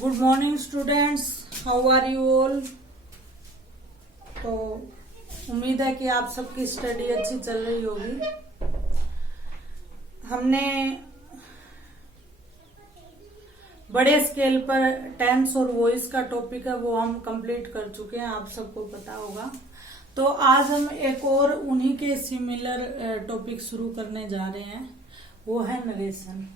Good morning students, how are you all. तो उम्मीद है कि आप सबकी स्टडी अच्छी चल रही होगी। हमने बड़े स्केल पर टेंस और वॉइस का टॉपिक है वो हम कंप्लीट कर चुके हैं, आप सबको पता होगा। तो आज हम एक और उन्हीं के सिमिलर टॉपिक शुरू करने जा रहे हैं, वो है नरेशन।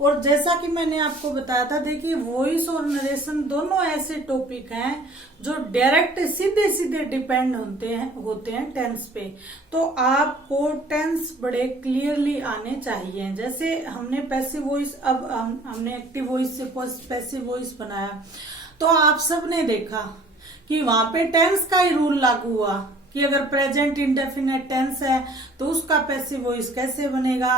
और जैसा कि मैंने आपको बताया था, देखिए वॉइस और नरेशन दोनों ऐसे टॉपिक हैं जो डायरेक्ट सीधे सीधे डिपेंड होते हैं टेंस पे। तो आपको टेंस बड़े क्लियरली आने चाहिए। जैसे हमने पैसिव वॉइस, अब हमने एक्टिव वॉइस से पैसिव वॉइस बनाया, तो आप सब ने देखा कि वहां पे टेंस का ही रूल लागू हुआ कि अगर प्रेजेंट इंडेफिनेट टेंस है तो उसका पैसिव वॉइस कैसे बनेगा,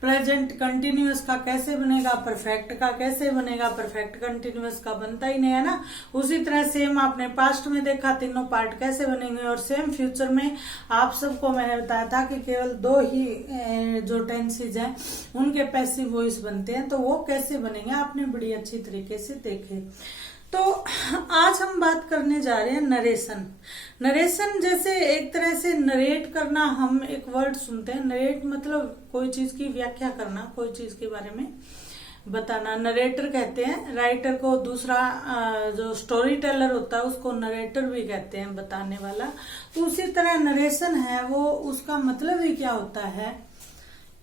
प्रेजेंट कंटिन्यूअस का कैसे बनेगा, परफेक्ट का कैसे बनेगा। परफेक्ट कंटिन्यूअस का बनता ही नहीं है ना। उसी तरह सेम आपने पास्ट में देखा तीनों पार्ट कैसे बनेंगे, और सेम फ्यूचर में आप सबको मैंने बताया था कि केवल दो ही जो टेंसेज हैं उनके पैसिव वॉइस बनते हैं। तो वो कैसे बनेंगे आपने बड़ी अच्छी तरीके से देखे। तो आज हम बात करने जा रहे हैं नरेशन। नरेशन जैसे एक तरह से नरेट करना, हम एक वर्ड सुनते हैं नरेट, मतलब कोई चीज की व्याख्या करना, कोई चीज के बारे में बताना, नरेटर कहते हैं। राइटर को, दूसरा जो स्टोरी टेलर होता है उसको नरेटर भी कहते हैं, बताने वाला। तो उसी तरह नरेशन है वो, उसका मतलब ही क्या होता है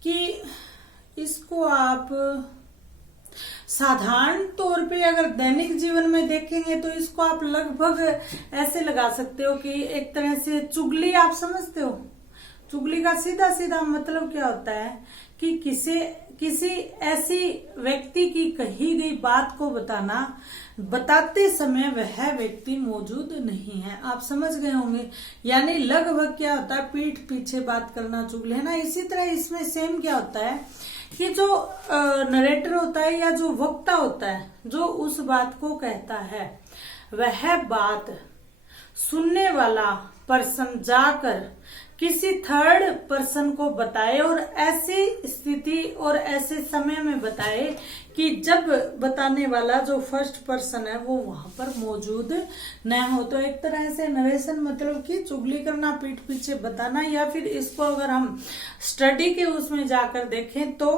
कि इसको आप साधारण तौर पे अगर दैनिक जीवन में देखेंगे तो इसको आप लगभग ऐसे लगा सकते हो कि एक तरह से चुगली, आप समझते हो। चुगली का सीधा सीधा मतलब क्या होता है कि किसी ऐसी व्यक्ति की कही गई बात को बताते समय वह व्यक्ति मौजूद नहीं है। आप समझ गए होंगे। यानी लगभग क्या होता है, पीठ पीछे बात करना चुगली है ना। इसी तरह इसमें सेम क्या होता है कि जो नरेटर होता है या जो वक्ता होता है, जो उस बात को कहता है, वह बात सुनने वाला पर्सन जाकर किसी थर्ड पर्सन को बताए, और ऐसी स्थिति और ऐसे समय में बताए कि जब बताने वाला जो फर्स्ट पर्सन है वो वहां पर मौजूद न हो। तो एक तरह से नरेशन मतलब कि चुगली करना, पीठ पीछे बताना। या फिर इसको अगर हम स्टडी के उसमें जाकर देखें तो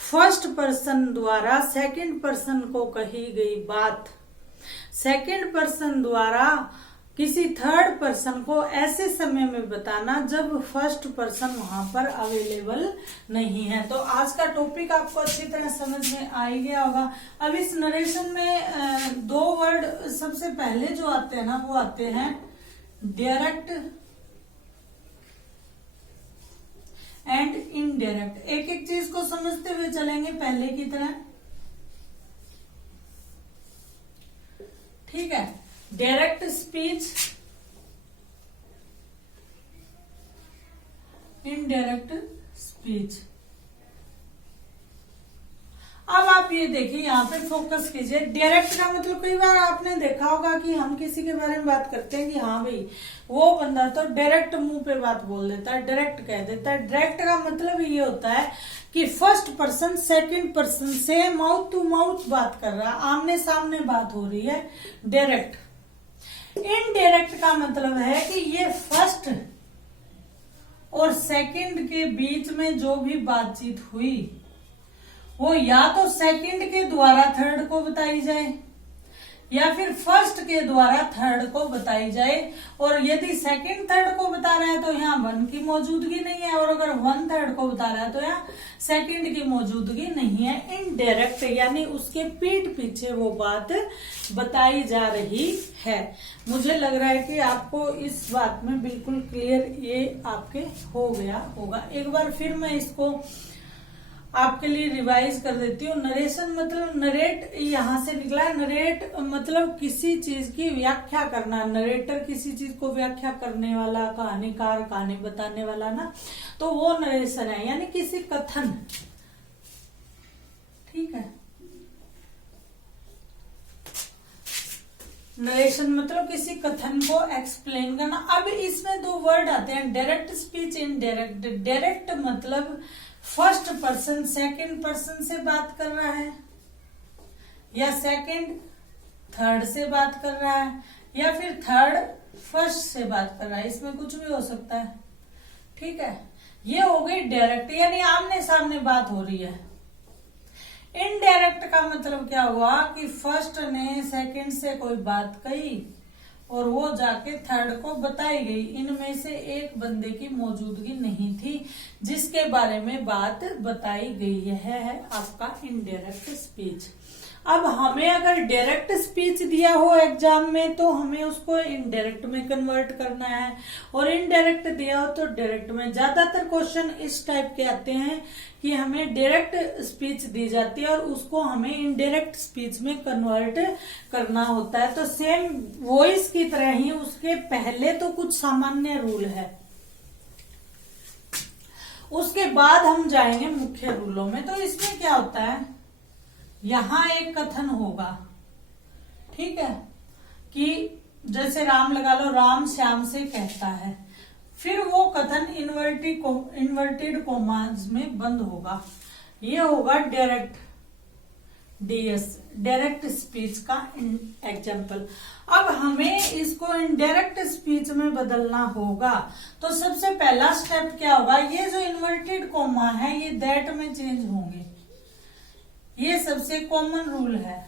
फर्स्ट पर्सन द्वारा सेकंड पर्सन को कही गई बात, सेकंड पर्सन द्वारा किसी थर्ड पर्सन को ऐसे समय में बताना जब फर्स्ट पर्सन वहां पर अवेलेबल नहीं है। तो आज का टॉपिक आपको अच्छी तरह समझ में आ ही गया होगा। अब इस नरेशन में दो वर्ड सबसे पहले जो आते हैं ना, वो आते हैं डायरेक्ट एंड इनडायरेक्ट। एक एक चीज को समझते हुए चलेंगे पहले की तरह, ठीक है। Direct speech, indirect speech. अब आप ये देखिए, यहाँ पे फोकस कीजिए। डायरेक्ट का मतलब कई बार आपने देखा होगा कि हम किसी के बारे में बात करते हैं कि हाँ भाई वो बंदा तो डायरेक्ट मुंह पे बात बोल देता है, डायरेक्ट कह देता है। डायरेक्ट का मतलब ये होता है कि फर्स्ट पर्सन सेकंड पर्सन से माउथ टू माउथ बात कर रहा है, आमने सामने बात हो रही है, डायरेक्ट। इनडायरेक्ट का मतलब है कि ये फर्स्ट और सेकंड के बीच में जो भी बातचीत हुई वो या तो सेकंड के द्वारा थर्ड को बताई जाए या फिर फर्स्ट के द्वारा थर्ड को बताई जाए। और यदि सेकंड थर्ड को बता रहा है तो यहाँ वन की मौजूदगी नहीं है, और अगर वन थर्ड को बता रहा है तो यहाँ सेकंड की मौजूदगी नहीं है। इनडायरेक्ट यानी उसके पीठ पीछे वो बात बताई जा रही है। मुझे लग रहा है कि आपको इस बात में बिल्कुल क्लियर ये आपके हो गया होगा। एक बार फिर मैं इसको आपके लिए रिवाइज कर देती हूँ। नरेशन मतलब, नरेट यहाँ से निकला है। नरेट मतलब किसी चीज की व्याख्या करना। नरेटर किसी चीज को व्याख्या करने वाला, कहानीकार, कहानी बताने वाला ना, तो वो नरेशन है, यानी किसी कथन, ठीक है। नरेशन मतलब किसी कथन को एक्सप्लेन करना। अब इसमें दो वर्ड आते हैं, डायरेक्ट स्पीच, इनडायरेक्ट। डायरेक्ट मतलब फर्स्ट पर्सन सेकंड पर्सन से बात कर रहा है, या सेकंड थर्ड से बात कर रहा है, या फिर थर्ड फर्स्ट से बात कर रहा है, इसमें कुछ भी हो सकता है। ठीक है, ये हो गई डायरेक्ट, यानी आमने सामने बात हो रही है। इनडायरेक्ट का मतलब क्या हुआ कि फर्स्ट ने सेकंड से कोई बात कही और वो जाके थर्ड को बताई गई, इनमें से एक बंदे की मौजूदगी नहीं थी जिसके बारे में बात बताई गई। यह है आपका इनडायरेक्ट स्पीच। अब हमें अगर डायरेक्ट स्पीच दिया हो एग्जाम में तो हमें उसको इनडायरेक्ट में कन्वर्ट करना है, और इनडायरेक्ट दिया हो तो डायरेक्ट में। ज्यादातर क्वेश्चन इस टाइप के आते हैं कि हमें डायरेक्ट स्पीच दी जाती है और उसको हमें इनडायरेक्ट स्पीच में कन्वर्ट करना होता है। तो सेम वॉइस की तरह ही उसके पहले तो कुछ सामान्य रूल है, उसके बाद हम जाएंगे मुख्य रूलों में। तो इसमें क्या होता है, यहां एक कथन होगा, ठीक है, कि जैसे राम लगा लो, राम श्याम से कहता है, फिर वो कथन इन्वर्टेड कोमास में बंद होगा। ये होगा डायरेक्ट, डीएस, डायरेक्ट स्पीच का एग्जाम्पल। अब हमें इसको इनडायरेक्ट स्पीच में बदलना होगा, तो सबसे पहला स्टेप क्या होगा, ये जो इन्वर्टेड कोमा है ये दैट में चेंज होंगे। ये सबसे कॉमन रूल है।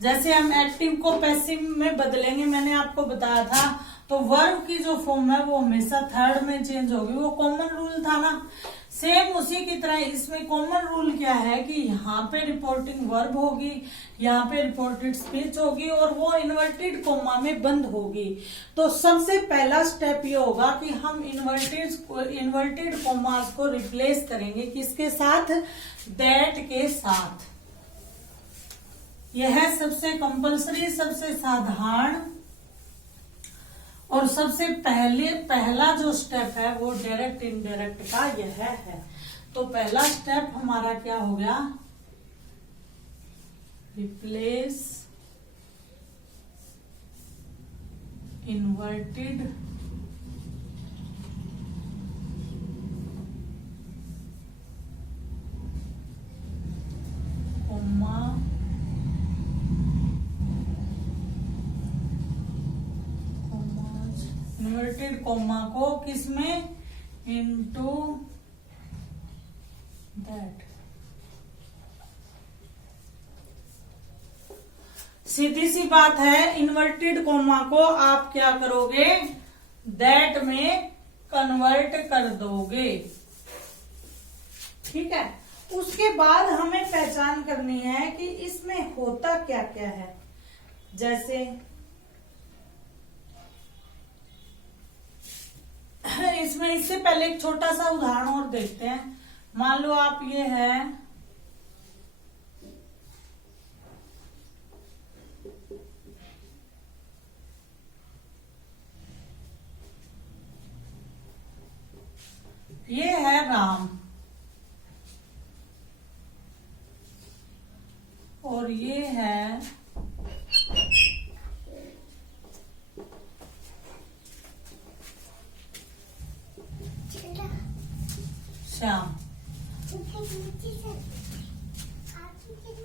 जैसे हम एक्टिव को पैसिव में बदलेंगे, मैंने आपको बताया था, तो वर्ब की जो फॉर्म है वो हमेशा थर्ड में चेंज होगी, वो कॉमन रूल था ना। सेम उसी की तरह इसमें कॉमन रूल क्या है कि यहाँ पे रिपोर्टिंग वर्ब होगी, यहाँ पे रिपोर्टेड स्पीच होगी, और वो इन्वर्टेड कोमा में बंद होगी। तो सबसे पहला स्टेप ये होगा कि हम इन्वर्टेड कोमास को रिप्लेस करेंगे किसके साथ, दैट के साथ। यह है सबसे कंपलसरी, सबसे साधारण और सबसे पहला जो स्टेप है वो डायरेक्ट इनडायरेक्ट का यह है। तो पहला स्टेप हमारा क्या हो गया, replace inverted coma inverted coma को किसमें, इनटू दैट। सीधी सी बात है, इन्वर्टेड कोमा को आप क्या करोगे, दैट में कन्वर्ट कर दोगे। ठीक है, उसके बाद हमें पहचान करनी है कि इसमें होता क्या क्या है। जैसे इसमें इससे पहले एक छोटा सा उदाहरण और देखते हैं। मान लो आप ये है, ये है राम और ये है श्याम,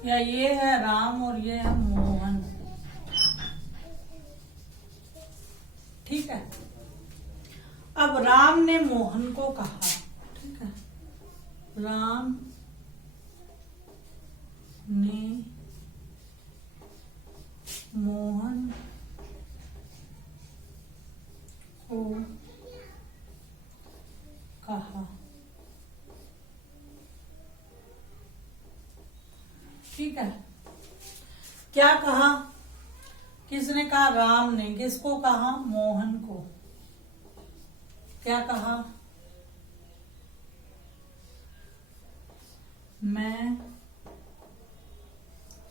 या ये है राम और ये है मोहन। ठीक है, अब राम ने मोहन को कहा, ठीक है, राम ने मोहन को कहा। ठीक है, क्या कहा, किसने कहा, राम ने। किसको कहा, मोहन को। क्या कहा, मैं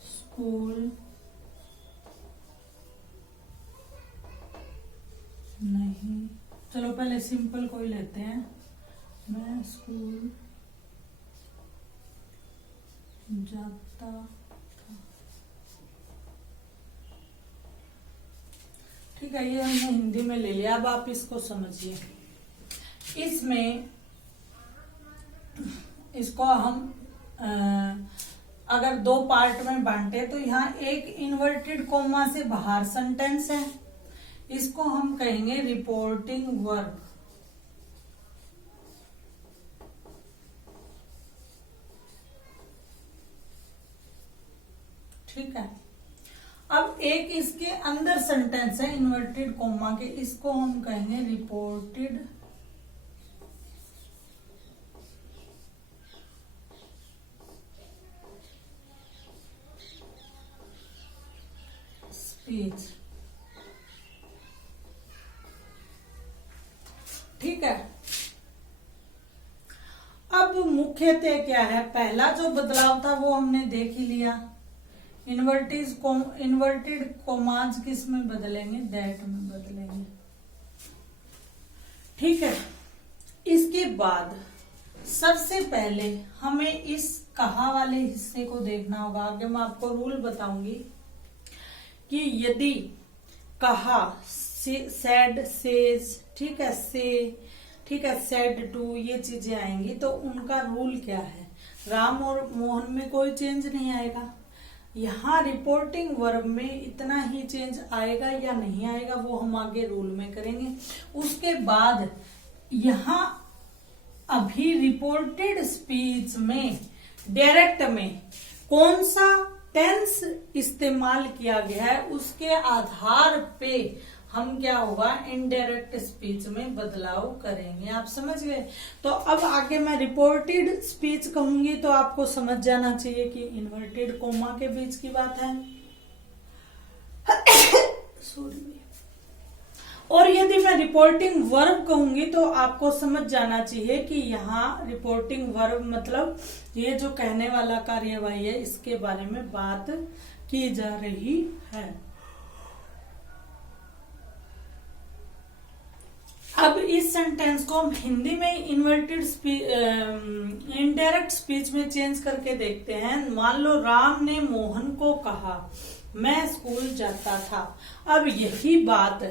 स्कूल नहीं, चलो पहले सिंपल कोई लेते हैं, मैं स्कूल जाता था। ठीक है, ये हमने हिंदी में ले लिया। अब आप इसको समझिए। इसमें इसको हम अगर दो पार्ट में बांटे तो यहाँ एक इन्वर्टेड कोमा से बाहर सेंटेंस है, इसको हम कहेंगे रिपोर्टिंग वर्ब। ठीक है। अब एक इसके अंदर सेंटेंस है इन्वर्टेड कोमा के, इसको हम कहेंगे रिपोर्टेड स्पीच। ठीक है। अब मुख्यतः क्या है, पहला जो बदलाव था वो हमने देख ही लिया, इन्वर्टेड कोमाज किस में बदलेंगे, दैट में बदलेंगे। ठीक है। इसके बाद सबसे पहले हमें इस कहा वाले हिस्से को देखना होगा। आगे मैं आपको रूल बताऊंगी कि यदि कहा, सेड, सेज, ठीक है, से, ठीक है, सेड टू, ये चीजें आएंगी तो उनका रूल क्या है। राम और मोहन में कोई चेंज नहीं आएगा। यहाँ रिपोर्टिंग वर्ब में इतना ही चेंज आएगा या नहीं आएगा वो हम आगे रूल में करेंगे। उसके बाद यहाँ अभी रिपोर्टेड स्पीच में डायरेक्ट में कौन सा टेंस इस्तेमाल किया गया है उसके आधार पे हम क्या होगा, इनडायरेक्ट स्पीच में बदलाव करेंगे। आप समझ गए। तो अब आगे मैं रिपोर्टेड स्पीच कहूंगी तो आपको समझ जाना चाहिए कि इन्वर्टेड कोमा के बीच की बात है। सॉरी। और यदि मैं रिपोर्टिंग वर्ब कहूंगी तो आपको समझ जाना चाहिए कि यहाँ रिपोर्टिंग वर्ब मतलब ये जो कहने वाला कार्यवाही है इसके बारे में बात की जा रही है। अब इस सेंटेंस को हम हिंदी में इन्वर्टेड इनडायरेक्ट स्पीच में चेंज करके देखते हैं। मान लो राम ने मोहन को कहा मैं स्कूल जाता था। अब यही बात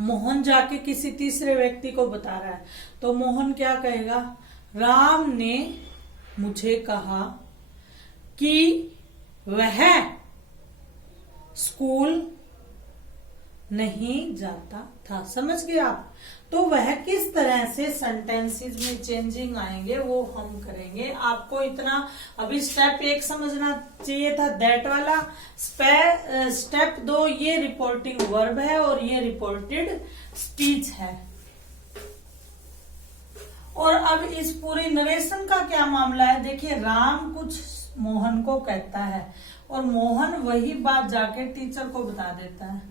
मोहन जाके किसी तीसरे व्यक्ति को बता रहा है तो मोहन क्या कहेगा, राम ने मुझे कहा कि वह स्कूल नहीं जाता था। समझ गए आप। तो वह किस तरह से सेंटेंसेस में चेंजिंग आएंगे वो हम करेंगे। आपको इतना अभी स्टेप 1 समझना चाहिए था, दैट वाला। स्टेप 2 ये रिपोर्टिंग वर्ब है और ये रिपोर्टेड स्पीच है। और अब इस पूरे नरेशन का क्या मामला है, देखिए राम कुछ मोहन को कहता है और मोहन वही बात जाके टीचर को बता देता है।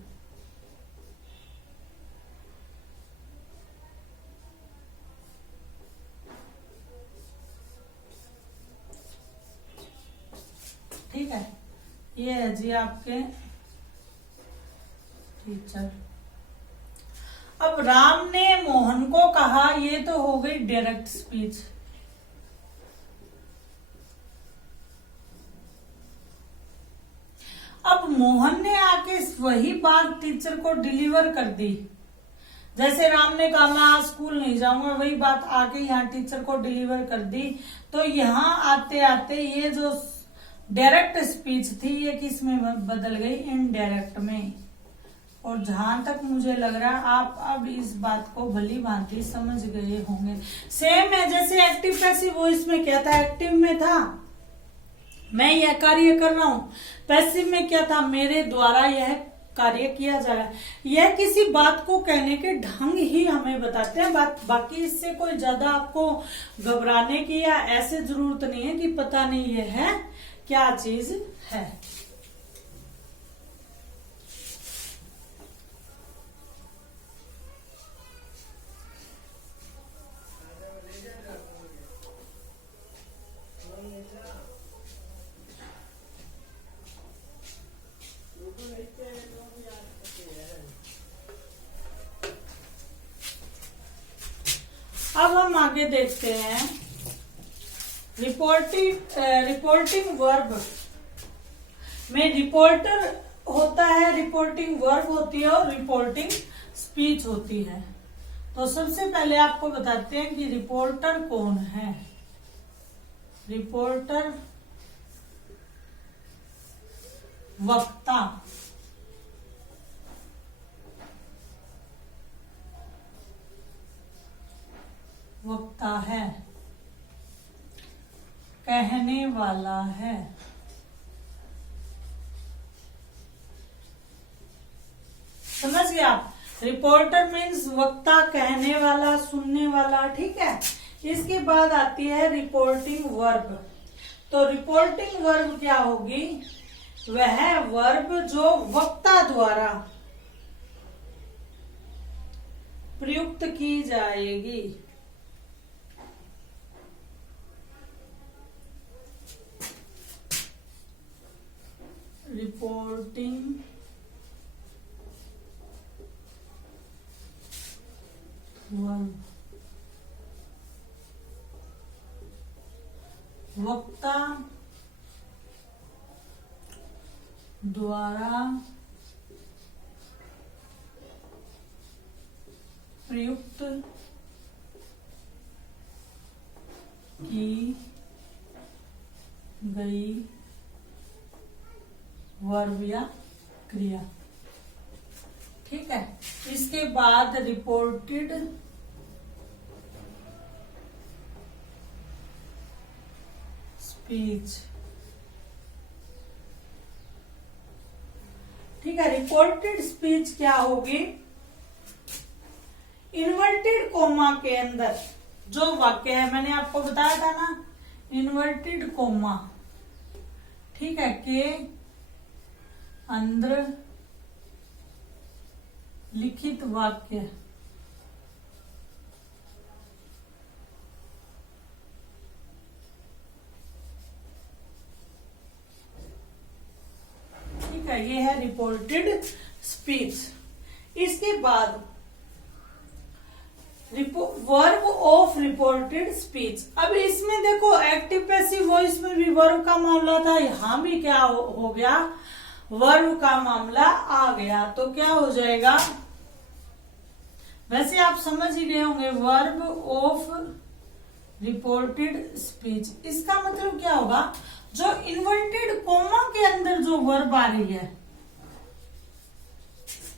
ठीक है। ये है जी आपके टीचर। अब राम ने मोहन को कहा, ये तो हो गई डायरेक्ट स्पीच। अब मोहन ने आके वही बात टीचर को डिलीवर कर दी। जैसे राम ने कहा मैं आज स्कूल नहीं जाऊंगा, वही बात आके यहाँ टीचर को डिलीवर कर दी। तो यहाँ आते आते ये जो डायरेक्ट स्पीच थी ये किस में बदल गई, इनडायरेक्ट में। और जहां तक मुझे लग रहा है आप अब इस बात को भली भांति समझ गए होंगे। सेम है जैसे एक्टिव पैसिव वॉइस में क्या था, एक्टिव में था मैं यह कार्य कर रहा हूं, पैसिव में क्या था, मेरे द्वारा यह कार्य किया जा रहा है। यह किसी बात को कहने के ढंग ही हमें बताते हैं। बाकी इससे कोई ज्यादा आपको घबराने की या ऐसे जरूरत नहीं है कि पता नहीं ये है क्या चीज है। अब हम आगे देखते हैं रिपोर्टिंग वर्ब में रिपोर्टर होता है, रिपोर्टिंग वर्ब होती है और रिपोर्टिंग स्पीच होती है। तो सबसे पहले आपको बताते हैं कि रिपोर्टर कौन है। रिपोर्टर वक्ता, वक्ता है, कहने वाला है। समझ गए आप? रिपोर्टर मीन्स वक्ता, कहने वाला, सुनने वाला। ठीक है। इसके बाद आती है रिपोर्टिंग वर्ब। तो रिपोर्टिंग वर्ब क्या होगी? वह वर्ब जो वक्ता द्वारा प्रयुक्त की जाएगी। रिपोर्टिंग वर्ब, वक्ता द्वारा प्रयुक्त की गई वर्ब या क्रिया। ठीक है। इसके बाद रिपोर्टेड स्पीच। ठीक है। रिपोर्टेड स्पीच क्या होगी? इन्वर्टेड कोमा के अंदर जो वाक्य है, मैंने आपको बताया था ना, इन्वर्टेड कोमा, ठीक है, के अंदर लिखित वाक्य, ठीक है, ये है रिपोर्टेड स्पीच। इसके बाद वर्ब ऑफ रिपोर्टेड स्पीच। अब इसमें देखो एक्टिव पैसिव वॉइस में भी वर्ब का मामला था, यहां भी क्या हो गया? वर्ब का मामला आ गया। तो क्या हो जाएगा? वैसे आप समझ ही गए होंगे, वर्ब ऑफ रिपोर्टेड स्पीच, इसका मतलब क्या होगा? जो इन्वर्टेड कोमा के अंदर जो वर्ब आ रही है,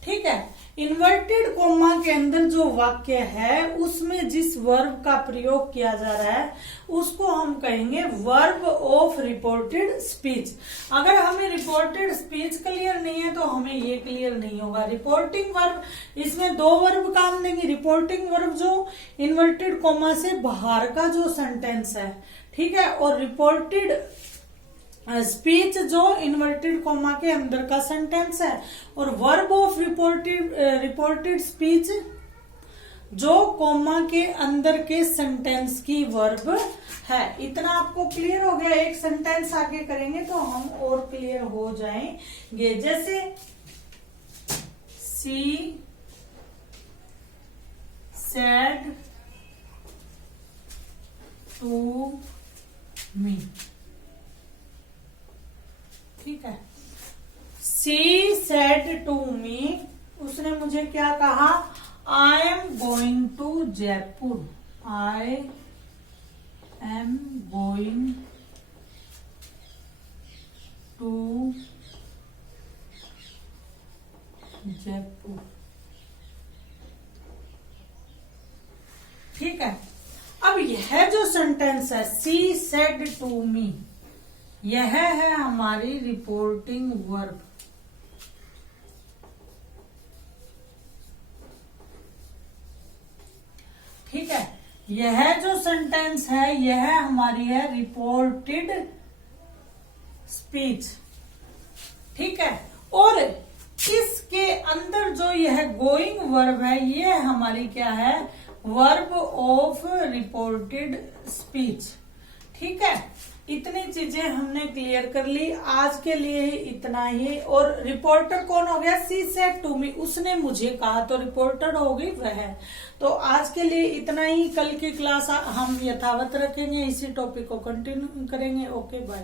ठीक है, इन्वर्टेड कोमा के अंदर जो वाक्य है उसमें जिस वर्ब का प्रयोग किया जा रहा है उसको हम कहेंगे वर्ब ऑफ रिपोर्टेड स्पीच। अगर हमें रिपोर्टेड स्पीच क्लियर नहीं है तो हमें ये क्लियर नहीं होगा। रिपोर्टिंग वर्ब, इसमें दो वर्ब काम देंगे। रिपोर्टिंग वर्ब जो इन्वर्टेड कोमा से बाहर का जो सेंटेंस है, ठीक है, और रिपोर्टेड स्पीच जो इन्वर्टेड कोमा के अंदर का सेंटेंस है। और वर्ब ऑफ रिपोर्टेड स्पीच जो कोमा के अंदर के सेंटेंस की वर्ब है। इतना आपको क्लियर हो गया? एक सेंटेंस आगे करेंगे तो हम और क्लियर हो जाएंगे। जैसे सी सेड टू मी, ठीक है, सी सेड टू मी, उसने मुझे क्या कहा? I am going to Jaipur, I am going to Jaipur. ठीक है। अब यह जो सेंटेंस है सी सेड टू मी, यह है हमारी रिपोर्टिंग वर्ब। ठीक है। यह जो सेंटेंस है यह हमारी है रिपोर्टेड स्पीच। ठीक है। और इसके अंदर जो यह गोइंग वर्ब है यह हमारी क्या है? Verb of reported speech. ठीक है। इतनी चीजें हमने क्लियर कर ली। आज के लिए इतना ही। और रिपोर्टर कौन हो गया? सी सेड टू मी, उसने मुझे कहा, तो रिपोर्टर होगी वह। तो आज के लिए इतना ही। कल की क्लास हम यथावत रखेंगे, इसी टॉपिक को कंटिन्यू करेंगे। Okay, bye.